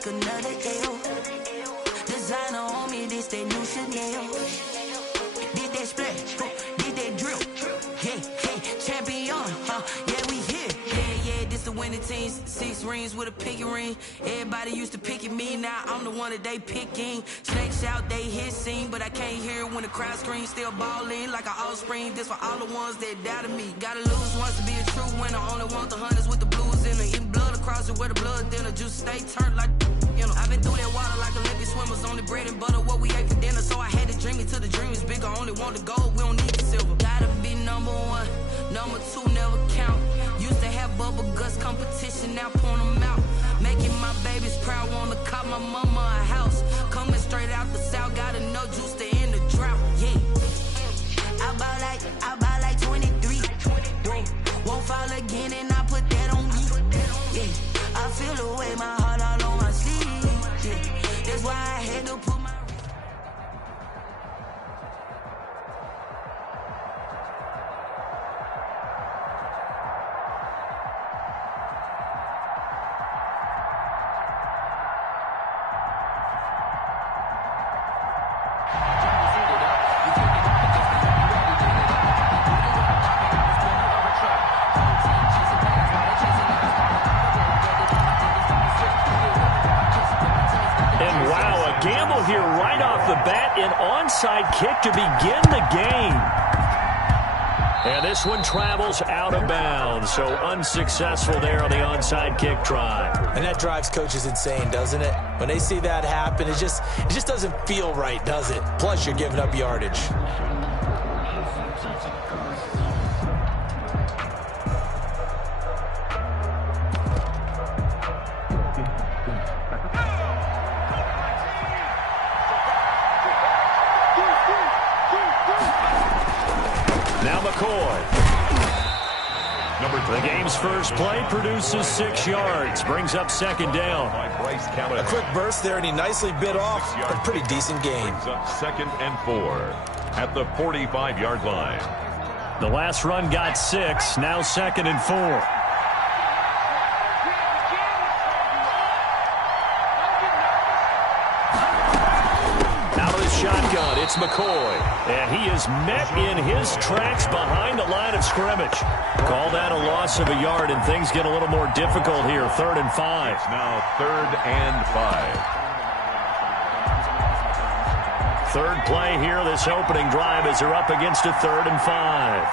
take another L. Designer on me, this that new Chanel. Did that splash, did that drill. Yeah, champion, yeah, we here. Yeah, this the winning team. 6 rings with a pinky ring. Everybody used to pick at me, now I'm the one that they picking. Snakes out, they hit scene, but I can't hear it when the crowd screams. Still ballin' like an offspring. This for all the ones that doubted me. Gotta lose once to be a true winner. Only want the hunters with the blues in it. Eating blood across it where the blood thinner. Juice stay turned like, you know. I've been through that water like Olympic swimmers. Only bread and butter, what we ate for dinner. So I had to dream it till the dream is bigger. Only want the gold, we don't need the silver. Gotta be number 1, number 2 never count. Used to have bubble guts competition, now point them out. Making my babies proud, wanna cop my mama a house. Coming straight out the south, got enough juice to end the drought. Yeah, I buy like 23. Whoa, won't fall again, and I put that on me. Yeah, I feel the way, my heart all on my sleeve. Yeah, that's why I had to put my. Gamble here right off the bat, an onside kick to begin the game. And this one travels out of bounds, so unsuccessful there on the onside kick try. And that drives coaches insane, doesn't it? When they see that happen, it just doesn't feel right, does it? Plus, you're giving up yardage. The game's first play produces 6 yards, brings up 2nd down. A quick burst there, and he nicely bit off a pretty decent gain. Brings up 2nd and 4 at the 45-yard line. The last run got 6, now 2nd and 4. Out of the shotgun, it's McCoy. And he is met in his tracks behind the line of scrimmage. Call that a loss of a yard, and things get a little more difficult here. 3rd and 5. It's now 3rd and 5. Third play here, this opening drive, as they're up against a 3rd and 5.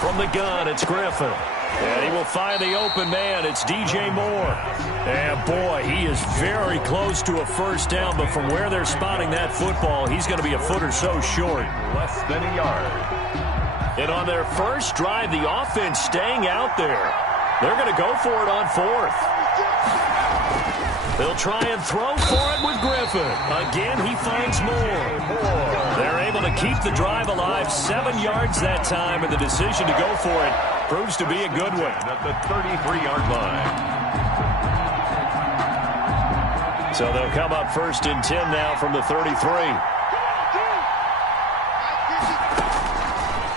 From the gun, it's Griffin. And he will find the open man. It's DJ Moore. And boy, he is very close to a first down, but from where they're spotting that football, he's going to be a foot or so short. Less than a yard. And on their first drive, the offense staying out there. They're going to go for it on 4th. They'll try and throw for it with Griffin. Again, he finds Moore. They're able to keep the drive alive. 7 yards that time, and the decision to go for it proves to be a good one. At the 33-yard line. So they'll come up 1st and 10 now from the 33.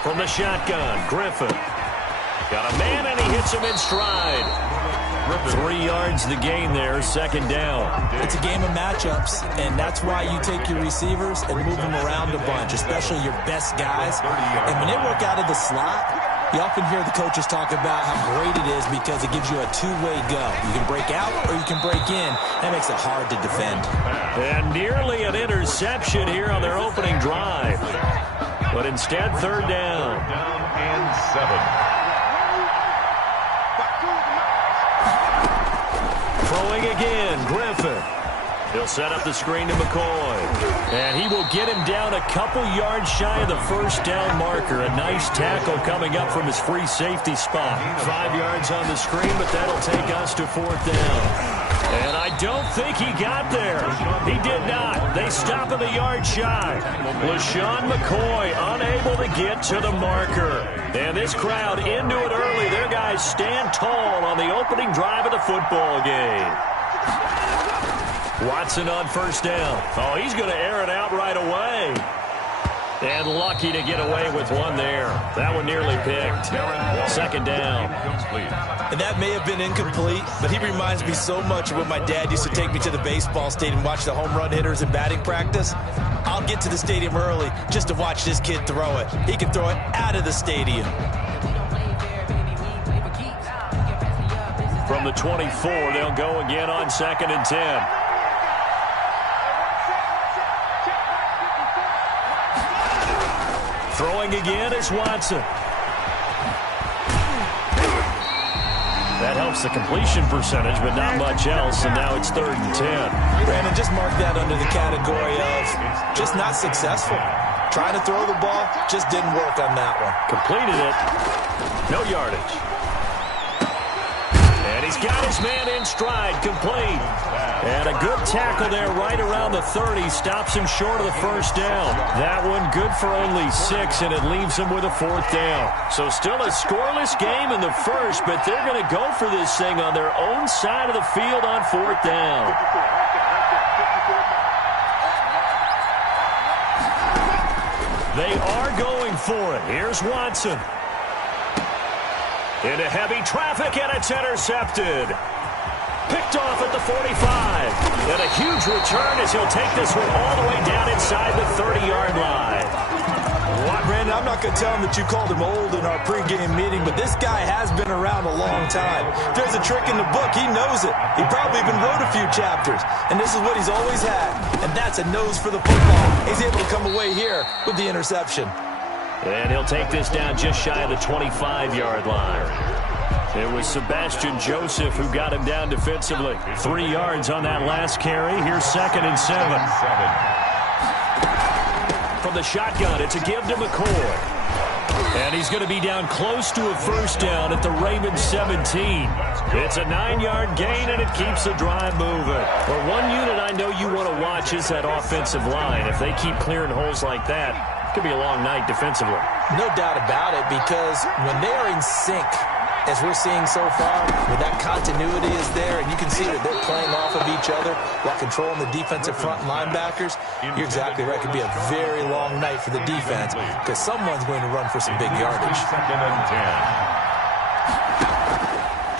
From the shotgun, Griffin. Got a man, and he hits him in stride. 3 yards the gain there, 2nd down. It's a game of matchups, and that's why you take your receivers and move them around a bunch, especially your best guys. And when they work out of the slot, you often hear the coaches talk about how great it is because it gives you a two-way go. You can break out or you can break in. That makes it hard to defend. And nearly an interception here on their opening drive. But instead, 3rd down. Down and 7. Throwing again, Griffin. He'll set up the screen to McCoy. And he will get him down a couple yards shy of the first down marker. A nice tackle coming up from his free safety spot. 5 yards on the screen, but that'll take us to 4th down. And I don't think he got there. He did not. They stop him a yard shy. LaShawn McCoy unable to get to the marker. And this crowd into it early. Their guys stand tall on the opening drive of the football game. Watson on 1st down. Oh, he's going to air it out right away. And lucky to get away with one there. That one nearly picked. Second down. And that may have been incomplete, but he reminds me so much of when my dad used to take me to the baseball stadium and watch the home run hitters in batting practice. I'll get to the stadium early just to watch this kid throw it. He can throw it out of the stadium. From the 24, they'll go again on 2nd and 10. Throwing again is Watson. That helps the completion percentage, but not much else, and now it's 3rd and 10. Brandon, just mark that under the category of just not successful. Trying to throw the ball, just didn't work on that one. Completed it. No yardage. And he's got his man in stride, complete. And a good tackle there right around the 30. Stops him short of the first down. That one good for only 6, and it leaves him with a 4th down. So still a scoreless game in the first, but they're going to go for this thing on their own side of the field on 4th down. They are going for it. Here's Watson. Into heavy traffic, and it's intercepted. Picked off at the 45. And a huge return as he'll take this one all the way down inside the 30-yard line. Brandon, I'm not going to tell him that you called him old in our pregame meeting, but this guy has been around a long time. If there's a trick in the book, he knows it. He probably even wrote a few chapters. And this is what he's always had, and that's a nose for the football. He's able to come away here with the interception. And he'll take this down just shy of the 25-yard line. It was Sebastian Joseph who got him down defensively. 3 yards on that last carry. Here's 2nd and 7. From the shotgun, it's a give to McCoy. And he's going to be down close to a first down at the Ravens 17. It's a 9-yard gain, and it keeps the drive moving. Well, one unit I know you want to watch is that offensive line. If they keep clearing holes like that, it could be a long night defensively. No doubt about it, because when they are in sync, as we're seeing so far, where that continuity is there, and you can see that they're playing off of each other while controlling the defensive front linebackers, you're exactly right. It could be a very long night for the defense because someone's going to run for some big yardage. 2nd and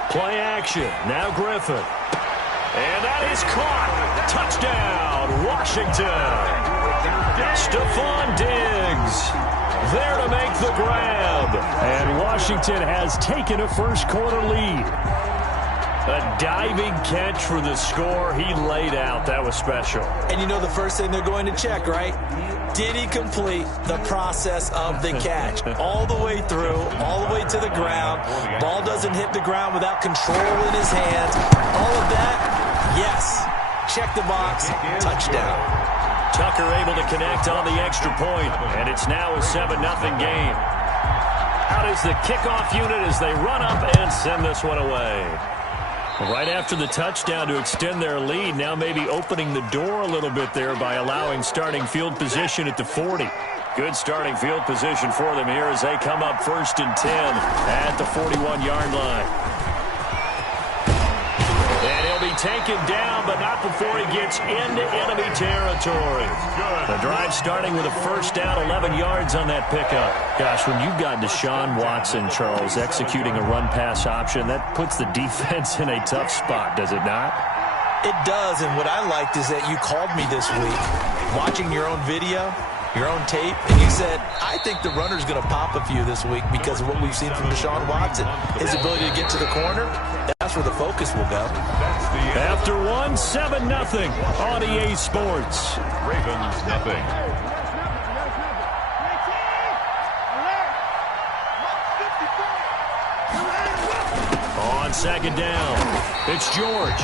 10. Play action. Now Griffin. And that is caught. Touchdown, Washington. Stephon Diggs there to make the grab. And Washington has taken a first-quarter lead. A diving catch for the score. He laid out. That was special. And you know the first thing they're going to check, right? Did he complete the process of the catch? All the way through, all the way to the ground. Ball doesn't hit the ground without control in his hands. All of that, yes. Check the box, touchdown. Tucker able to connect on the extra point, and it's now a 7-0 game. Out is the kickoff unit as they run up and send this one away. Right after the touchdown to extend their lead, now maybe opening the door a little bit there by allowing starting field position at the 40. Good starting field position for them here as they come up 1st and 10 at the 41-yard line. And he'll be taken down, but not before he gets into enemy territory. The drive starting with a first down, 11 yards on that pickup. Gosh, when you've got Deshaun Watson, Charles, executing a run-pass option, that puts the defense in a tough spot, does it not? It does, and what I liked is that you called me this week, watching your own video, your own tape, and you said, I think the runner's going to pop a few this week because of what we've seen from Deshaun Watson. His ability to get to the corner, that's where the focus will go. After 7-0 on EA Sports. Ravens nothing. On 2nd down, it's George.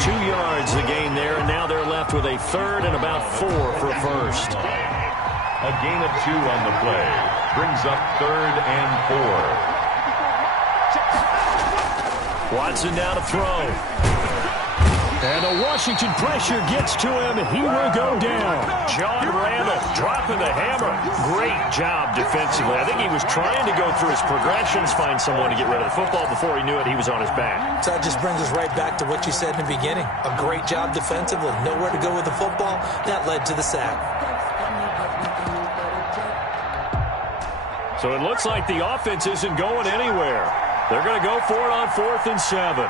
2 yards the gain there, and now they're left with a 3rd and about 4 for a first. A gain of 2 on the play. Brings up 3rd and 4. Watson now to throw. And the Washington pressure gets to him. He will go down. John Randall dropping the hammer. Great job defensively. I think he was trying to go through his progressions, find someone to get rid of the football. Before he knew it, he was on his back. So that just brings us right back to what you said in the beginning. A great job defensively. Nowhere to go with the football. That led to the sack. So it looks like the offense isn't going anywhere. They're going to go for it on 4th and 7.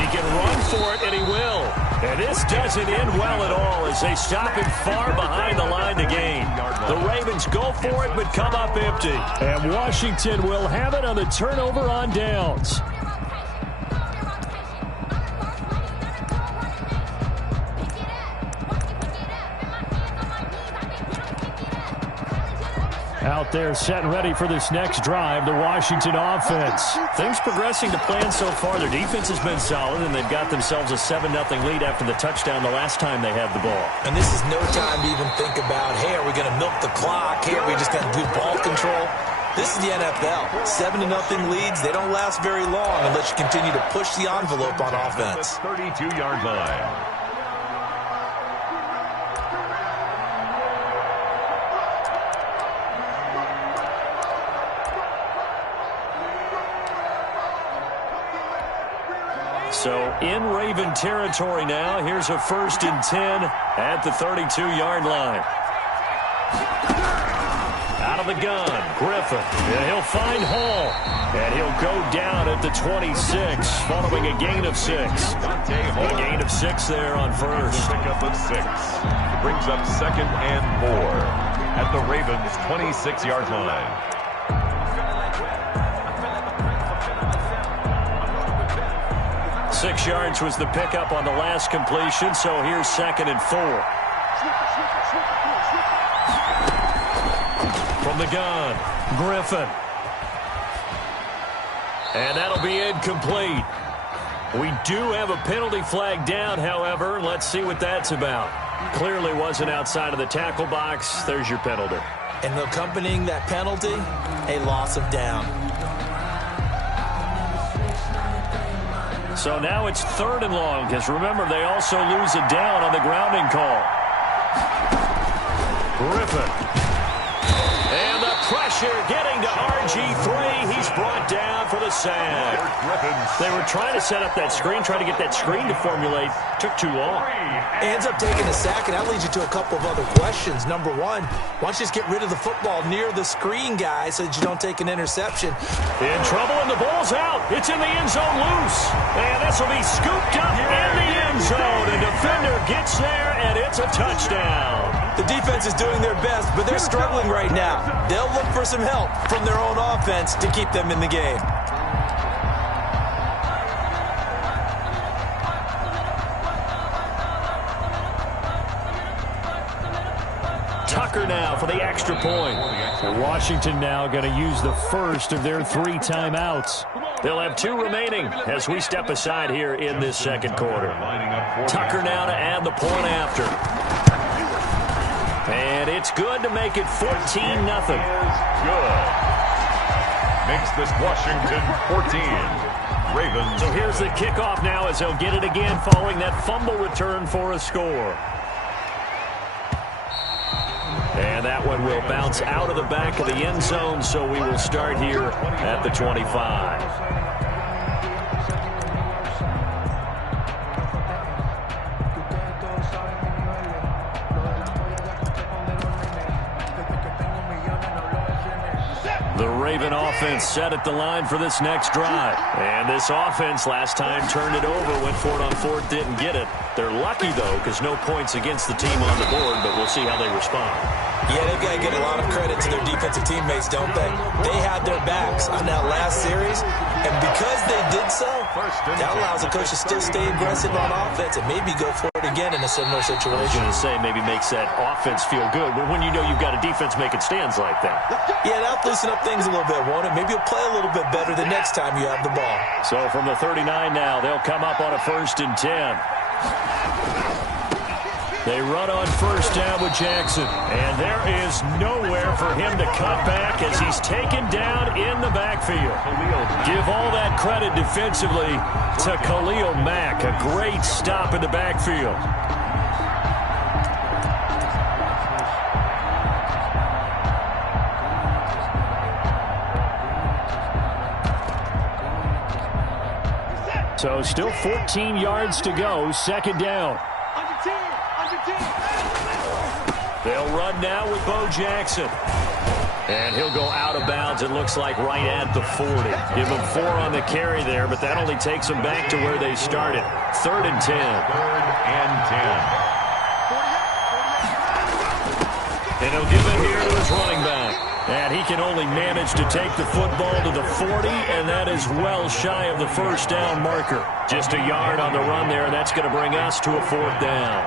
He can run for it, and he will. And this doesn't end well at all as they stop him far behind the line to gain. The Ravens go for it but come up empty. And Washington will have it on the turnover on downs. Out there set and ready for this next drive, the Washington offense. Things progressing to plan so far. Their defense has been solid, and they've got themselves a 7-0 lead after the touchdown the last time they had the ball. And this is no time to even think about, hey, are we going to milk the clock? Hey, are we just going to do ball control? This is the NFL. 7-0 leads, they don't last very long unless you continue to push the envelope on offense. 32-yard line. So in Raven territory now. Here's a 1st and 10 at the 32-yard line. Out of the gun, Griffin. And he'll find Hall. And he'll go down at the 26 following a gain of 6. A gain of 6 there on 1st. Pick up of 6. Brings up 2nd and 4 at the Ravens' 26-yard line. 6 yards was the pickup on the last completion, so here's 2nd and 4. From the gun, Griffin. And that'll be incomplete. We do have a penalty flag down, however. Let's see what that's about. Clearly wasn't outside of the tackle box. There's your penalty. And accompanying that penalty, a loss of down. So now it's 3rd and long, because remember, they also lose a down on the grounding call. Griffin. And the pressure getting to RG3. He's brought down for the sack. They were trying to set up that screen, trying to get that screen to formulate. Took too long. Ends up taking a sack, and that leads you to a couple of other questions. Number one, why don't you just get rid of the football near the screen, guy, so that you don't take an interception? In trouble, and the ball's out. It's in the end zone loose. And this will be scooped up in the end zone. A defender gets there, and it's a touchdown. The defense is doing their best, but they're struggling right now. They'll look for some help from their own offense to keep them in the game. Tucker now for the extra point. And Washington now going to use the first of their 3 timeouts. They'll have 2 remaining as we step aside here in this second quarter. Tucker now to add the point after. And it's good to make it 14-0. Good. Makes this Washington 14. Ravens. So here's the kickoff now as they'll get it again following that fumble return for a score. And that one will bounce out of the back of the end zone, so we will start here at the 25. The Raven offense set at the line for this next drive. And this offense last time turned it over, went for it on 4th, didn't get it. They're lucky, though, because no points against the team on the board, but we'll see how they respond. Yeah, they've got to give a lot of credit to their defensive teammates, don't they? They had their backs on that last series, and because they did so, that allows the coach to still stay aggressive on offense and maybe go for it again in a similar situation. I was going to say, maybe makes that offense feel good, but when you know you've got a defense making stands like that. Yeah, that'll loosen up things a little bit, won't it? Maybe you'll play a little bit better the next time you have the ball. So from the 39 now, they'll come up on a 1st and 10. They run on 1st down with Jackson. And there is nowhere for him to cut back as he's taken down in the backfield. Give all that credit defensively to Khalil Mack. A great stop in the backfield. So still 14 yards to go. 2nd down. They'll run now with Bo Jackson. And he'll go out of bounds, it looks like, right at the 40. Give him 4 on the carry there, but that only takes them back to where they started. 3rd and 10. 3rd and 10. And he'll give it here to his running back. And he can only manage to take the football to the 40, and that is well shy of the first down marker. Just a yard on the run there, and that's going to bring us to a 4th down.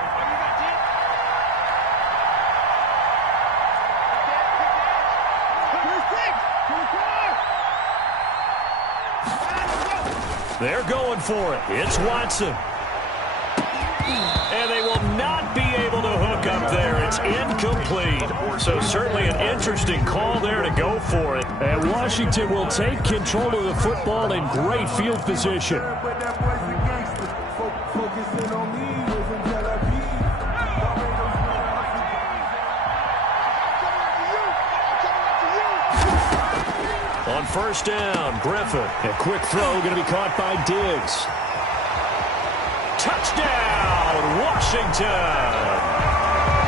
They're going for it. It's Watson. And they will not be able to hook up there. It's incomplete. So certainly an interesting call there to go for it. And Washington will take control of the football in great field position. On 1st down, Griffin. A quick throw going to be caught by Diggs. Touchdown, Washington!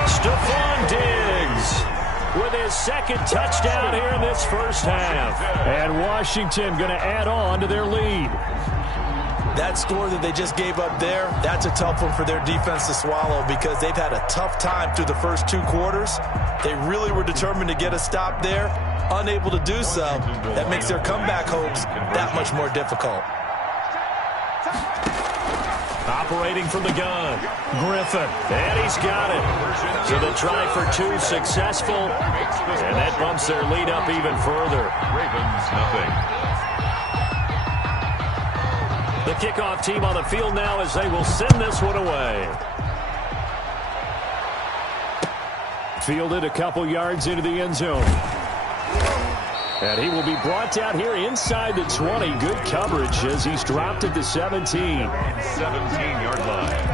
Stephon Diggs with his 2nd touchdown here in this first half. And Washington going to add on to their lead. That score that they just gave up there, that's a tough one for their defense to swallow because they've had a tough time through the first 2 quarters. They really were determined to get a stop there. Unable to do so, that makes their comeback hopes that much more difficult. Operating from the gun, Griffin, and he's got it. So the try for 2 successful, and that bumps their lead up even further. Ravens, nothing. The kickoff team on the field now as they will send this one away. Fielded a couple yards into the end zone. And he will be brought down here inside the 20. Good coverage as he's dropped at the 17. 17-yard line.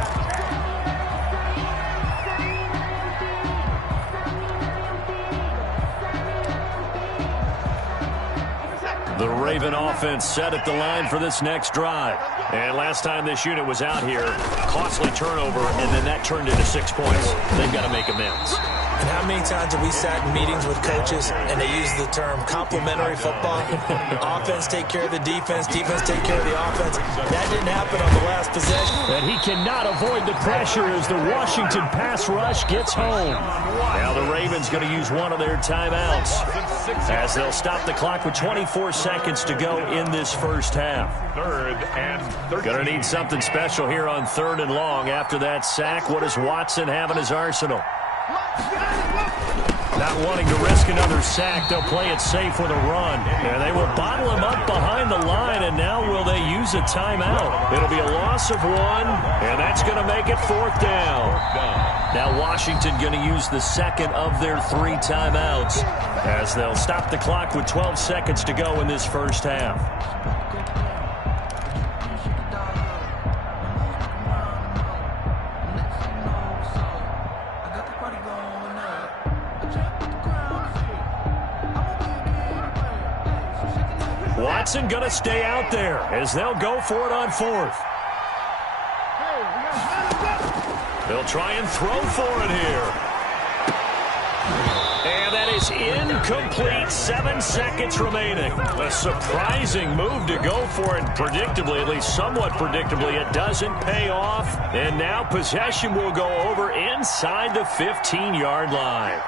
The Raven offense set at the line for this next drive. And last time this unit was out here, costly turnover, and then that turned into 6 points. They've got to make amends. And how many times have we sat in meetings with coaches and they use the term complementary football? Offense take care of the defense, defense take care of the offense. That didn't happen on the last possession. And he cannot avoid the pressure as the Washington pass rush gets home. Now the Ravens going to use one of their timeouts as they'll stop the clock with 24 seconds to go in this first half. 3rd and 13. Going to need something special here on 3rd and long after that sack. What does Watson have in his arsenal? Not wanting to risk another sack, they'll play it safe with a run. And they will bottle him up behind the line, and now will they use a timeout? It'll be a loss of 1, and that's going to make it 4th down. Now Washington going to use the 2nd of their 3 timeouts as they'll stop the clock with 12 seconds to go in this first half. Watson going to stay out there as they'll go for it on 4th. They'll try and throw for it here. And that is incomplete. 7 seconds remaining. A surprising move to go for it predictably, at least somewhat predictably. It doesn't pay off. And now possession will go over inside the 15-yard line.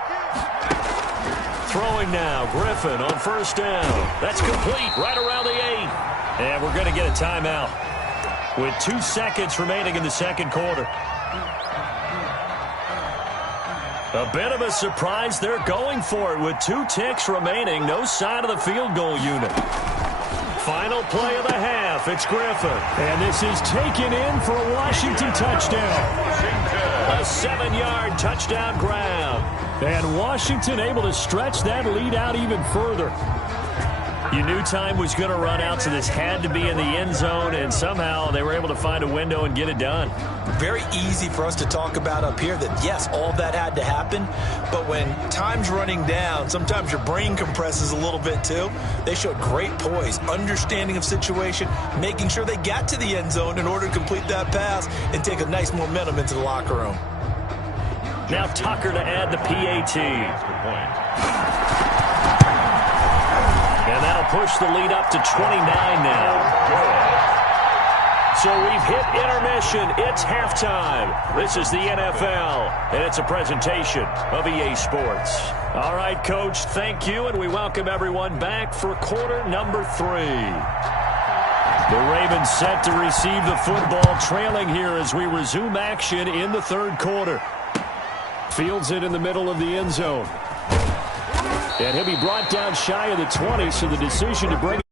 Throwing now, Griffin on 1st down. That's complete right around the 8. And we're going to get a timeout with 2 seconds remaining in the 2nd quarter. A bit of a surprise. They're going for it with 2 ticks remaining. No sign of the field goal unit. Final play of the half. It's Griffin. And this is taken in for a Washington touchdown. A 7-yard touchdown grab. And Washington able to stretch that lead out even further. You knew time was going to run out, so this had to be in the end zone, and somehow they were able to find a window and get it done. Very easy for us to talk about up here that, yes, all that had to happen, but when time's running down, sometimes your brain compresses a little bit too. They showed great poise, understanding of situation, making sure they got to the end zone in order to complete that pass and take a nice momentum into the locker room. Now Tucker to add the PAT. And that'll push the lead up to 29 now. So we've hit intermission. It's halftime. This is the NFL, and it's a presentation of EA Sports. All right, Coach, thank you, and we welcome everyone back for quarter number 3. The Ravens set to receive the football, trailing here as we resume action in the third quarter. Fields it in the middle of the end zone. And he'll be brought down shy of the 20, so the decision to bring